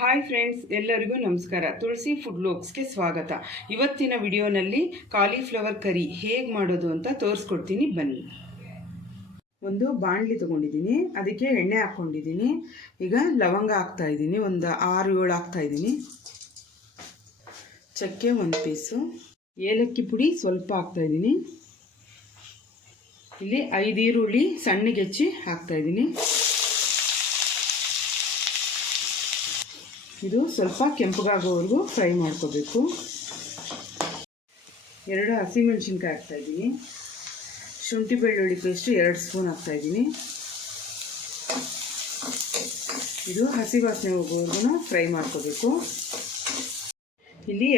Hi friends, ಎಲ್ಲರಿಗೂ ನಮಸ್ಕಾರ. ತುಳಸಿ food ವ್ಲಾಗ್ಸ್ಗೆ ಸ್ವಾಗತ. ಇವತ್ತಿನ ವಿಡಿಯೋನಲ್ಲಿ ಕಾಲಿಫ್ಲವರ್ ಕರಿ ಹೇಗೆ ಮಾಡೋದು ಅಂತ ತೋರಿಸ್ಕೊಡ್ತೀನಿ, ಬನ್ನಿ. ಒಂದು ಬಾಣಲಿ ತೊಗೊಂಡಿದ್ದೀನಿ, ಅದಕ್ಕೆ ಎಣ್ಣೆ ಹಾಕ್ಕೊಂಡಿದ್ದೀನಿ. ಈಗ ಲವಂಗ ಹಾಕ್ತಾ ಇದ್ದೀನಿ, ಒಂದು 6-7 ಹಾಕ್ತಾ ಇದ್ದೀನಿ. ಚಕ್ಕೆ ಒಂದು ಪೀಸು, ಏಲಕ್ಕಿ ಪುಡಿ ಸ್ವಲ್ಪ ಹಾಕ್ತಾ ಇದ್ದೀನಿ. ಇಲ್ಲಿ 5 ಈರುಳ್ಳಿ ಸಣ್ಣಗೆ ಹೆಚ್ಚಿ ಹಾಕ್ತಾ ಇದ್ದೀನಿ. ಇದು ಸ್ವಲ್ಪ ಕೆಂಪಗಾಗೋವರೆಗೂ ಫ್ರೈ ಮಾಡ್ಕೋಬೇಕು. 2 ಹಸಿಮೆಣಸಿನ್ಕಾಯಿ ಹಾಕ್ತಾಯಿದ್ದೀನಿ. ಶುಂಠಿ ಬೆಳ್ಳುಳ್ಳಿ ಪೇಸ್ಟು 2 ಸ್ಪೂನ್ ಹಾಕ್ತಾಯಿದ್ದೀನಿ. ಇದು ಹಸಿ ವಾಸನೆ ಹೋಗೋವರೆಗೂ ಫ್ರೈ ಮಾಡ್ಕೋಬೇಕು. ಇಲ್ಲಿ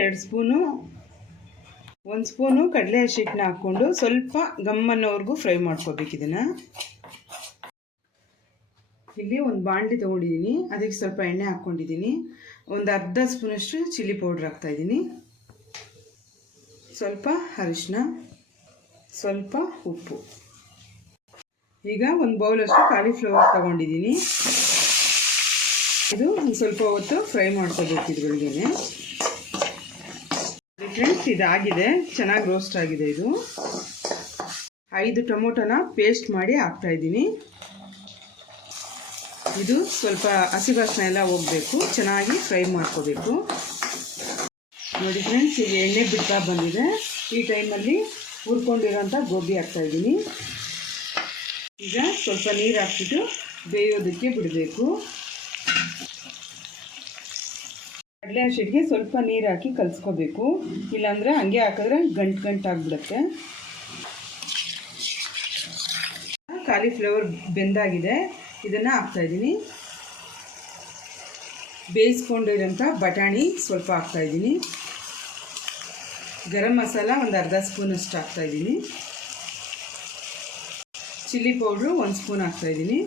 1 ಸ್ಪೂನು ಕಡಲೆ ಹಿಟ್ಟನ್ನ ಹಾಕ್ಕೊಂಡು ಸ್ವಲ್ಪ ಗಮ್ಮನ್ನೋವರೆಗೂ ಫ್ರೈ ಮಾಡ್ಕೋಬೇಕು. ಇದನ್ನು ಇಲ್ಲಿ ಒಂದು ಬಾಣಲಿ ತೊಗೊಂಡಿದ್ದೀನಿ, ಅದಕ್ಕೆ ಸ್ವಲ್ಪ ಎಣ್ಣೆ ಹಾಕ್ಕೊಂಡಿದ್ದೀನಿ. ಒಂದು ಅರ್ಧ ಸ್ಪೂನಷ್ಟು ಚಿಲ್ಲಿ ಪೌಡ್ರ್ ಹಾಕ್ತಾಯಿದ್ದೀನಿ. ಸ್ವಲ್ಪ ಅರಿಶಿನ, ಸ್ವಲ್ಪ ಉಪ್ಪು. ಈಗ ಒಂದು ಬೌಲಷ್ಟು ಕಾಲಿಫ್ಲವರ್ ತೊಗೊಂಡಿದ್ದೀನಿ. ಇದು ಒಂದು ಸ್ವಲ್ಪ ಹೊತ್ತು ಫ್ರೈ ಮಾಡ್ಕೋಬೇಕು ಇದ್ರೊಳಗೇನೆ. ಫ್ರೆಂಡ್ಸ್, ಇದಾಗಿದೆ, ಚೆನ್ನಾಗಿ ರೋಸ್ಟ್ ಆಗಿದೆ. ಇದು 5 ಟೊಮೊಟೊನ ಪೇಸ್ಟ್ ಮಾಡಿ ಹಾಕ್ತಾಯಿದ್ದೀನಿ. ಇದು ಸ್ವಲ್ಪ ಹಸಿ ವಾಸನೆ ಎಲ್ಲ ಹೋಗಬೇಕು, ಚೆನ್ನಾಗಿ ಫ್ರೈ ಮಾಡ್ಕೋಬೇಕು. ನೋಡಿ ಫ್ರೆಂಡ್ಸ್, ಈಗ ಎಣ್ಣೆ ಬಿಡ್ತಾ ಬಂದಿದೆ. ಈ ಟೈಮಲ್ಲಿ ಹುರ್ಕೊಂಡಿರೋಂಥ ಗೋಬಿ ಹಾಕ್ತಾಯಿದ್ದೀನಿ. ಈಗ ಸ್ವಲ್ಪ ನೀರು ಹಾಕ್ಬಿಟ್ಟು ಬೇಯೋದಕ್ಕೆ ಬಿಡಬೇಕು. ಕಡಲೆ ಹಸಿಟ್ಟಿಗೆ ಸ್ವಲ್ಪ ನೀರು ಹಾಕಿ ಕಲಿಸ್ಕೋಬೇಕು, ಇಲ್ಲಾಂದರೆ ಹಂಗೆ ಹಾಕಿದ್ರೆ ಗಂಟಾಗಿಬಿಡುತ್ತೆ. ಕಾಲಿಫ್ಲವರ್ ಬೆಂದಾಗಿದೆ, ಇದನ್ನು ಹಾಕ್ತಾಯಿದ್ದೀನಿ. ಬೇಯಿಸ್ಕೊಂಡಿರೋಂಥ ಬಟಾಣಿ ಸ್ವಲ್ಪ ಹಾಕ್ತಾಯಿದ್ದೀನಿ. ಗರಂ ಮಸಾಲ ಒಂದು ಅರ್ಧ ಸ್ಪೂನಷ್ಟು ಹಾಕ್ತಾಯಿದ್ದೀನಿ. ಚಿಲ್ಲಿ ಪೌಡ್ರು 1 ಸ್ಪೂನ್ ಹಾಕ್ತಾಯಿದ್ದೀನಿ.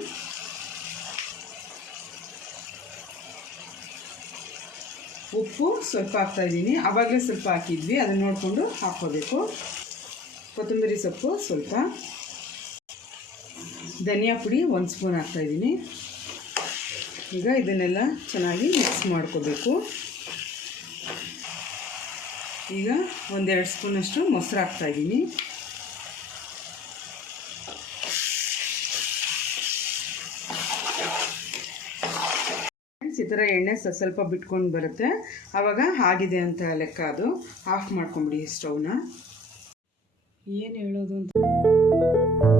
ಉಪ್ಪು ಸ್ವಲ್ಪ ಹಾಕ್ತಾಯಿದ್ದೀನಿ, ಆವಾಗಲೇ ಸ್ವಲ್ಪ ಹಾಕಿದ್ವಿ, ಅದನ್ನು ನೋಡಿಕೊಂಡು ಹಾಕ್ಕೋಬೇಕು. ಕೊತ್ತಂಬರಿ ಸೊಪ್ಪು ಸ್ವಲ್ಪ, ಧನಿಯಾ ಪುಡಿ 1 ಸ್ಪೂನ್ ಹಾಕ್ತಾಯಿದ್ದೀನಿ. ಈಗ ಇದನ್ನೆಲ್ಲ ಚೆನ್ನಾಗಿ ಮಿಕ್ಸ್ ಮಾಡ್ಕೋಬೇಕು. ಈಗ 1-2 ಸ್ಪೂನಷ್ಟು ಮೊಸರು ಹಾಕ್ತಾಯಿದ್ದೀನಿ. ಈ ಥರ ಎಣ್ಣೆ ಸ್ವಲ್ಪ ಬಿಟ್ಕೊಂಡು ಬರುತ್ತೆ, ಆವಾಗ ಆಗಿದೆ ಅಂತ ಲೆಕ್ಕ. ಅದು ಆಫ್ ಮಾಡ್ಕೊಂಬಿಡಿ ಸ್ಟವ್ನ. ಏನು ಹೇಳೋದು ಅಂತ